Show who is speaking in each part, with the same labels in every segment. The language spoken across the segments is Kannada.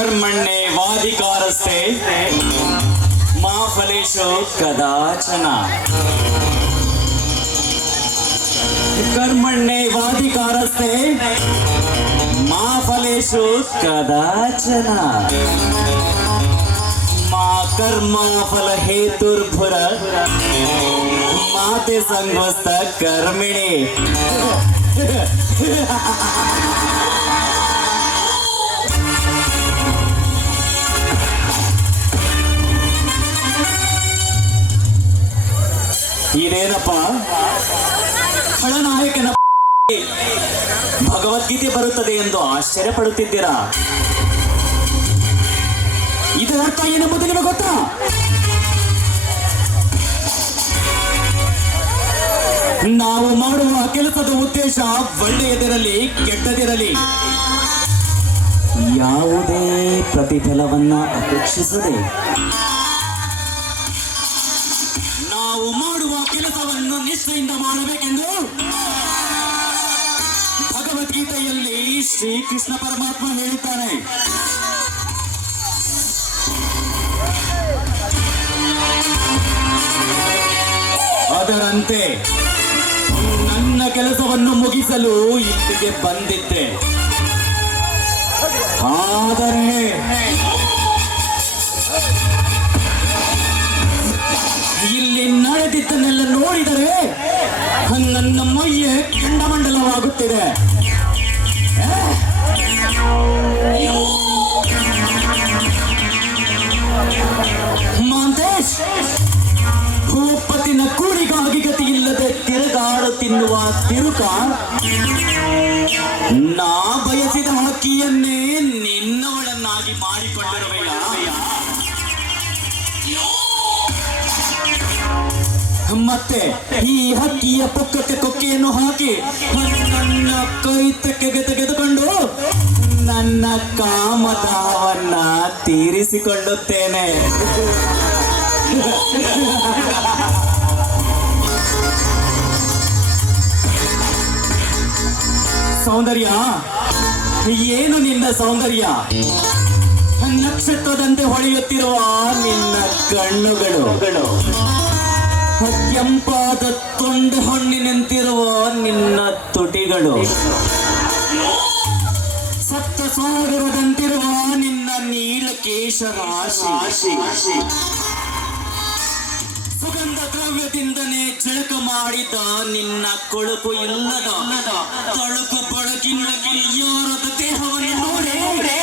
Speaker 1: कर्मण्ये वाधिकारस्ते मा फलेषु कदाचन। कर्मण्ये वाधिकारस्ते मा फलेषु कदाचन। मा कर्माफलहेतुर्भुर मा ते सङ्गोस्त कर्मिणे। ಇದೇನಪ್ಪ? ಖಳನಾಯಕನ ಭಗವದ್ಗೀತೆ ಬರುತ್ತದೆ ಎಂದು ಆಶ್ಚರ್ಯ ಪಡುತ್ತಿದ್ದೀರಾ ಇದರ ಅರ್ಥ ಏನೆಂಬುದು ನಿಮಗೆ ಗೊತ್ತಾ? ನಾವು ಮಾಡುವ ಕೆಲಸದ ಉದ್ದೇಶ ಒಳ್ಳೆಯದಿರಲಿ, ಕೆಟ್ಟದಿರಲಿ. ಯಾವುದೇ ಪ್ರತಿಫಲವನ್ನ ಅಪೇಕ್ಷಿಸದೆ. ನಾವು ನಿಷ್ಠೆಯಿಂದ ಮಾಡಬೇಕೆಂದು? ಭಗವದ್ಗೀತೆಯಲ್ಲಿ ಶ್ರೀಕೃಷ್ಣ ಪರಮಾತ್ಮ ಹೇಳಿದ್ದಾನೆ. ಅದರಂತೆ ನನ್ನ ಕೆಲಸವನ್ನು ಮುಗಿಸಲು ಇಲ್ಲಿಗೆ ಬಂದಿದ್ದೆ. ಆದರೆ ಇಲ್ಲಿ ನಡೆದಿದ್ದನ್ನೆಲ್ಲ ನೋಡಿದರೆ ನನ್ನ ಮೈಯ ಕೆಂಡಮಂಡಲವಾಗುತ್ತಿದೆ. ಮಾಂತೇಶ್, ಭೂಪತಿನ ಕೂಡಿಗಾಗಿ ಗತಿ ಇಲ್ಲದೆ ತಿರುಗಾಡು ತಿನ್ನುವ ತಿರುಕ, ನಾ ಬಯಸಿದ ಹಕ್ಕಿಯನ್ನೇ ನಿನ್ನವಳನ್ನಾಗಿ ಮಾಡಿಕೊಂಡಿರುವೆಯ? ಮತ್ತೆ ಈ ಹಕ್ಕಿಯ ಪುಕ್ಕಕ್ಕೆ ಕೊಕ್ಕೆಯನ್ನು ಹಾಕಿ ನನ್ನ ಕೈ ತೆಗೆಗೆ ತೆಗೆದುಕೊಂಡು ನನ್ನ ಕಾಮದಾವನ್ನ ತೀರಿಸಿಕೊಳ್ಳುತ್ತೇನೆ. ಸೌಂದರ್ಯ, ಏನು ನಿನ್ನ ಸೌಂದರ್ಯ? ನಕ್ಷತ್ರದಂತೆ ಹೊಳೆಯುತ್ತಿರುವ ನಿನ್ನ ಕಣ್ಣುಗಳು. ಕೆಂಪಾದ ತೊಂಡು ಹಣ್ಣಿನಂತಿರುವ ನಿನ್ನ ತುಟಿಗಳು. ಸಪ್ತ ಸಾಗರದಂತಿರುವ ನಿನ್ನ ನೀಲಕೇಶ ರಾಶಿ ಸುಗಂಧ ದ್ರವ್ಯದಿಂದನೇ ಜಳಕ ಮಾಡಿದ ನಿನ್ನ ಕೊಳುಕು ಇಲ್ಲದ ತಳುಕು ಬಳಕಿನೊಳಗೆ ಯಾರದ ದೇಹವನ್ನು ನೋಡಿ.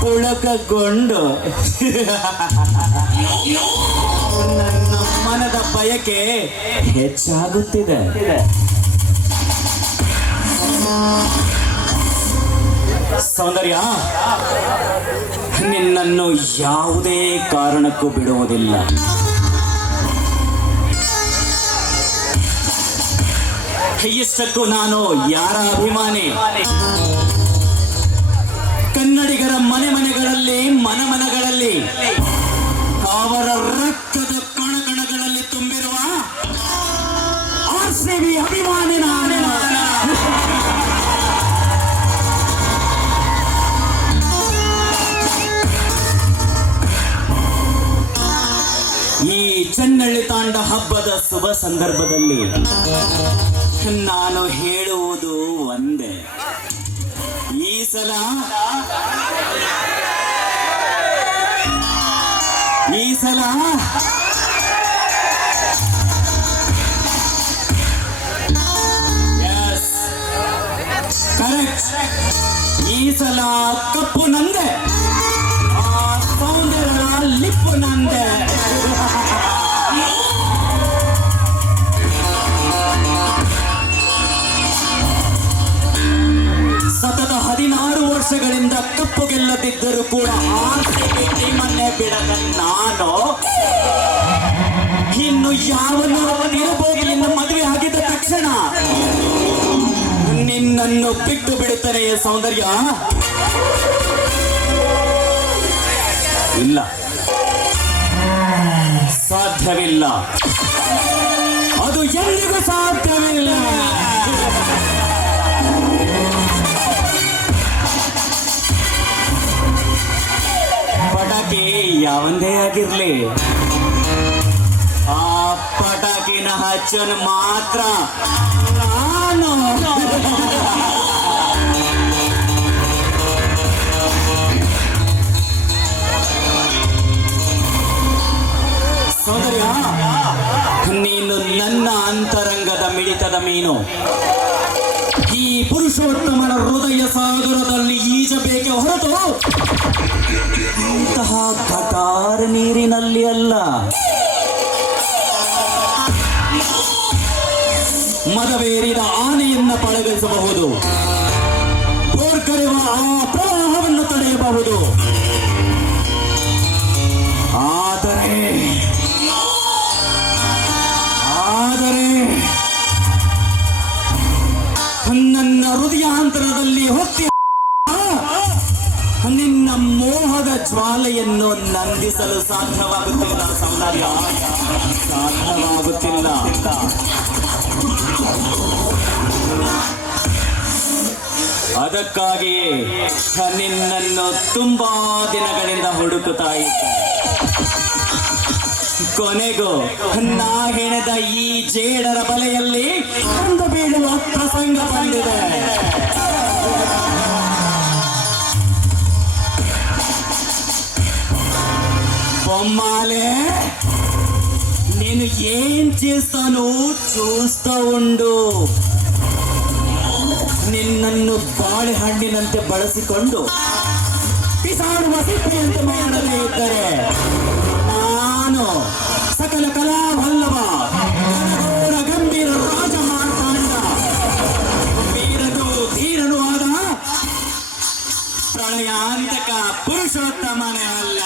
Speaker 1: ಪುಳಕಗೊಂಡು ಮನದ ಬಯಕೆ ಹೆಚ್ಚಾಗುತ್ತಿದೆ. ಸೌಂದರ್ಯ, ನಿನ್ನನ್ನು ಯಾವುದೇ ಕಾರಣಕ್ಕೂ ಬಿಡುವುದಿಲ್ಲ. ಇಷ್ಟಕ್ಕೂ ನಾನು ಯಾರ ಅಭಿಮಾನಿ? ಕನ್ನಡಿಗರ ಮನೆ ಮನೆಗಳಲ್ಲಿ ಮನ ಮನಗಳಲ್ಲಿ ಅವರ ಈ ಚೆನ್ನಳ್ಳಿ ತಾಂಡ ಹಬ್ಬದ ಶುಭ ಸಂದರ್ಭದಲ್ಲಿ ನಾನು ಹೇಳುವುದು ಒಂದೇ. ಈ ಸಲ ಈ ಸಲ ಕರೆಕ್ಟ್ ಈ ಸಲ ಕಪ್ಪು ನಂದೆ. ಹದಿನಾರು ತುಪ್ಪು ಗೆಲ್ಲದಿದ್ದರೂ ಕೂಡ ಆಸೆಗೆ ನಿಮ್ಮನ್ನೇ ಬಿಡದ ನಾನು. ಇನ್ನು ಯಾವನು ಇರಬಹುದು ನಿನ್ನ ಮದುವೆ ಆಗಿದ್ದ ತಕ್ಷಣ. ನಿನ್ನನ್ನು ಬಿಟ್ಟು ಬಿಡುತ್ತಾನೆ ಸೌಂದರ್ಯ. ಇಲ್ಲ. ಸಾಧ್ಯವಿಲ್ಲ. ಅದು ಎಲ್ಲಿಗೂ ಸಾಧ್ಯವಿಲ್ಲ. ಪಟಾಕಿ ಯಾವಂದೇ ಆಗಿರ್ಲಿ. ಆ ಪಟಾಕಿನ ಹಚ್ಚನ್ ಮಾತ್ರ ನಾನು. ಸೌಂದರ್ಯ, ನೀನು ನನ್ನ ಅಂತರಂಗದ ಮಿಡಿತದ ಮೀನು. ಈ ಪುರುಷೋತ್ತಮನ ಹೃದಯ ಈಜಬೇಕೆ ಹೊರತು ಇಂತಹ ಕಟಾರ ನೀರಿನಲ್ಲಿ ಅಲ್ಲ. ಮದವೇರಿದ ಆನೆಯನ್ನ ಪಳಗಿಸಬಹುದು. ಬೋರ್ಕರೆಯುವ ಆ ಪ್ರವಾಹವನ್ನು ತಡೆಯಬಹುದು. ಆದರೆ ಆದರೆ ನನ್ನ ಹೃದಯಾಂತರದಲ್ಲಿ ಹೊತ್ತಿ ಮೋಹದ ಜ್ವಾಲೆಯನ್ನು ನಂದಿಸಲು ಸಾಧ್ಯವಾಗುತ್ತಿಲ್ಲ ಸೌಂದರ್ಯ. ಸಾಧ್ಯವಾಗುತ್ತಿಲ್ಲ. ಅದಕ್ಕಾಗಿಯೇ ನಿನ್ನನ್ನು ತುಂಬಾ ದಿನಗಳಿಂದ ಹುಡುಕುತ್ತಾ ಇದ್ದೆ. ಕೊನೆಗೂ ನಾ ಈ ಜೇಡರ ಬಲೆಯಲ್ಲಿ ಒಂದು ಬೀಳುವ ಪ್ರಸಂಗ ಬಂದಿದೆ. బొమ్మాలే నేను ఏం చేస్తాను చూస్తా ఉండు ನಿನ್ನನ್ನು ಬಾಳೆಹಣ್ಣಿನಂತೆ ಬಳಸಿಕೊಂಡು ಪಿಸಾಡುವ ಸಿಪ್ಪೆಯಂತೆ ಮಾಡದೇ ಇದ್ದರೆ ನಾನು ಸಕಲ ಕಲಾವಲ್ಲವ ಘನಘೋರ ಗಂಭೀರ ರಾಜ ಮಾರ್ತಾಂಡ ವೀರನು ಧೀರನು ಆದ ಪ್ರಳಯಾಂತಕ ಪುರುಷೋತ್ತಮನೇ ಅಲ್ಲ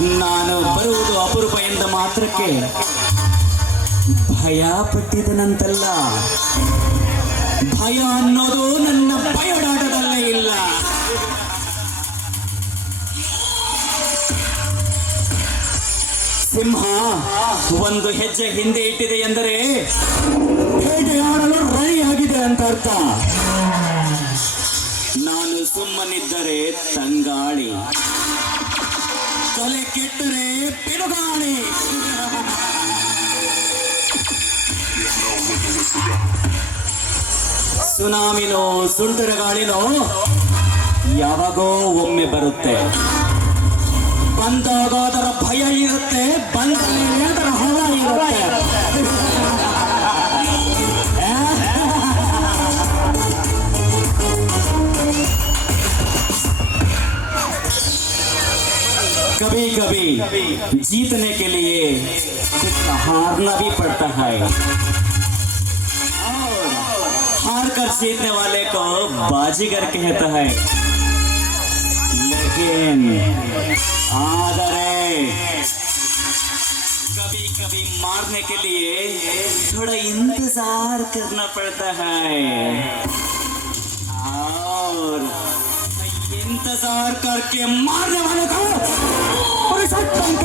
Speaker 1: ನಾನು ಬರುವುದು ಅಪರೂಪ ಎಂದ ಮಾತ್ರಕ್ಕೆ ಭಯ ಪಟ್ಟಿದನಂತಲ್ಲ ಭಯ ಅನ್ನೋದು ನನ್ನ ಬಯೋಡಾಟದಲ್ಲೇ ಇಲ್ಲ. ಸಿಂಹ, ಒಂದು ಹೆಜ್ಜೆ ಹಿಂದೆ ಇಟ್ಟಿದೆ ಎಂದರೆ ಬೇಟೆಯಾಡಲು ಆಗಿದೆ ಅಂತ ಅರ್ಥ. ನಾನು ಸುಮ್ಮನಿದ್ದರೆ ತಂಗಾಳಿ. ಸುನಾಮಿನೋ ಸುಂಟರ ಗಾಳಿನೋ ಯಾವಾಗೋ ಒಮ್ಮೆ ಬರುತ್ತೆ ಬಂದಾಗ ಅದರ ಭಯ ಇರುತ್ತೆ ಬಂದ ಮೇಲೆ ಅದರ ಹವ ಇರುತ್ತೆ कभी कभी जीतने के लिए कुछ हारना भी पड़ता है जीतने वाले को बाजीगर कहता है। लेकिन आदरे कभी कभी मारने के लिए थोड़ा इंतज़ार करना पड़ता है। और इंतज़ार करके मारने वाले को हैं